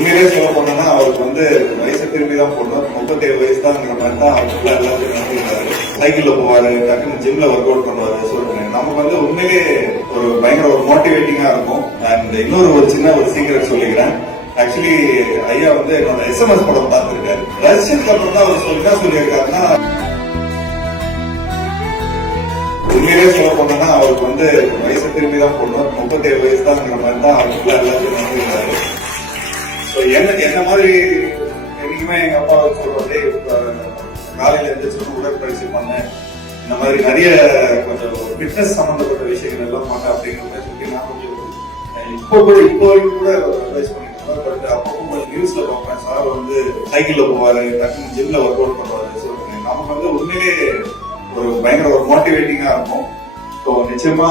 உண்மையிலே சொல்ல போனோம்னா அவருக்கு வயசு திரும்பி தான் போடணும். 37 வயசு தான்ங்கிற மாதிரி தான் அவருக்குள்ள எல்லாத்தையும் நினைக்கிறாரு. சைக்கிள்ல போவாரு, டக்குன்னு ஜிம்ல ஒர்க் அவுட் பண்ணுவாரு. நமக்கு உண்மையிலே ஒரு பயங்கர ஒரு மோட்டிவேட்டிங்கா இருக்கும். அண்ட் இன்னொரு சின்ன சீக்கிரம் சொல்லிக்கிறேன். ஆக்சுவலி ஐயா என்னோட SMS படம் பார்த்திருக்காரு. ரசிச்சதுக்கு அப்புறம் தான் அவர் என்ன சொல்லியிருக்காருன்னா, உண்மையிலே சொல்ல போனோம்னா அவருக்கு வயசு திரும்பி தான் போடணும். 37 வயசு தான்ங்கிற மாதிரி தான் அவருக்குள்ள எல்லாத்தையும் நினைக்கிறாரு. என்ன மாதிரி என்னைக்குமே எங்க அப்பா சொல்றதே காலையில எழுந்திரிச்சு உடற்பயிற்சி பண்ண, இந்த மாதிரி நிறைய கொஞ்சம் ஃபிட்னஸ் சம்பந்தப்பட்ட விஷயங்கள் எல்லாம் பண்ண அப்படிங்கிற சொல்லி நான் கொஞ்சம் இப்போ வரைக்கும் கூட அட்வைஸ் பண்ணிருக்கேன். பட் அப்போ நியூஸ்ல பார்ப்பேன், சார் சைக்கிள்ல போவாரு, டக்குன்னு ஜிம்ல ஒர்க் அவுட் பண்ணுவாரு. சொல்றேன் நமக்கு உண்மையிலே ஒரு பயங்கர ஒரு மோட்டிவேட்டிங்கா இருக்கும். ஸோ நிச்சயமா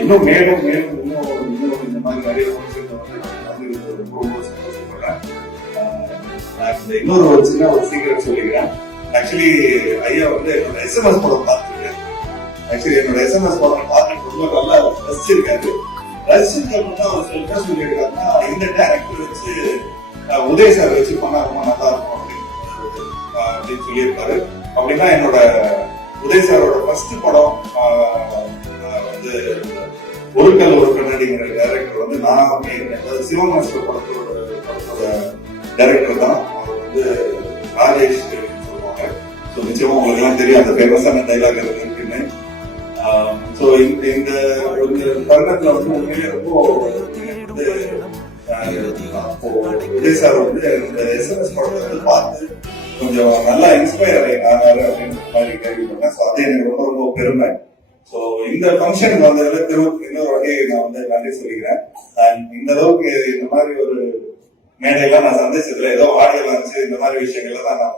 இன்னும் மேலும் இந்த மாதிரி நிறைய இன்னொரு சின்ன சீக்கிரம் சொல்லிக்கிறேன். ஆக்சுவலி ஐயா என்னோட SMS படம் பார்த்திருக்கேன். என்னோட SMS படம் பார்த்துட்டு ரொம்ப நல்லா ரசிச்சிருக்காரு. ரசிச்சதுக்கு அப்புறம் தான் அவர் என்ன சொல்லியிருக்காருன்னா, இந்த டைரக்டர் வச்சு உதய் சார் வச்சு பண்ணா ரொம்ப நல்லா இருக்கும் அப்படின்னு சொல்லியிருக்காரு. அப்படின்னா என்னோட உதய் சாரோட ஃபர்ஸ்ட் படம் ஒரு கல் ஒரு கண்ணாடிங்கிற டைரக்டர் நான் சிவன் மாஸ்டர் படத்தோட டைரக்டர் தான். அவர் ராஜேஷ் சொல்லுவாங்க. ஸோ நிச்சயமா உங்களுக்கு எல்லாம் தெரியும் அந்த ஃபேமஸான டைலாக் இருக்குன்னு. ஸோ இந்த தருணத்துல உண்மையிலே ரொம்ப விஜய் சார் இந்த SMS படத்தை பார்த்து கொஞ்சம் நல்லா இன்ஸ்பயர் ஆனாரு அப்படின்ற மாதிரி கேள்விப்பட்டேன். ஸோ அது எனக்கு ரொம்ப ரொம்ப பெருமை. ஸோ இந்த ஃபங்க்ஷன் வந்ததுல இன்னொரு வகையை நான் நன்றி சொல்லிக்கிறேன். இந்த அளவுக்கு இந்த மாதிரி ஒரு மேடையெல்லாம் நான் சந்திச்சதுல ஏதோ ஆடியோ லான்ச் இந்த மாதிரி விஷயங்கள்ல தான் நான்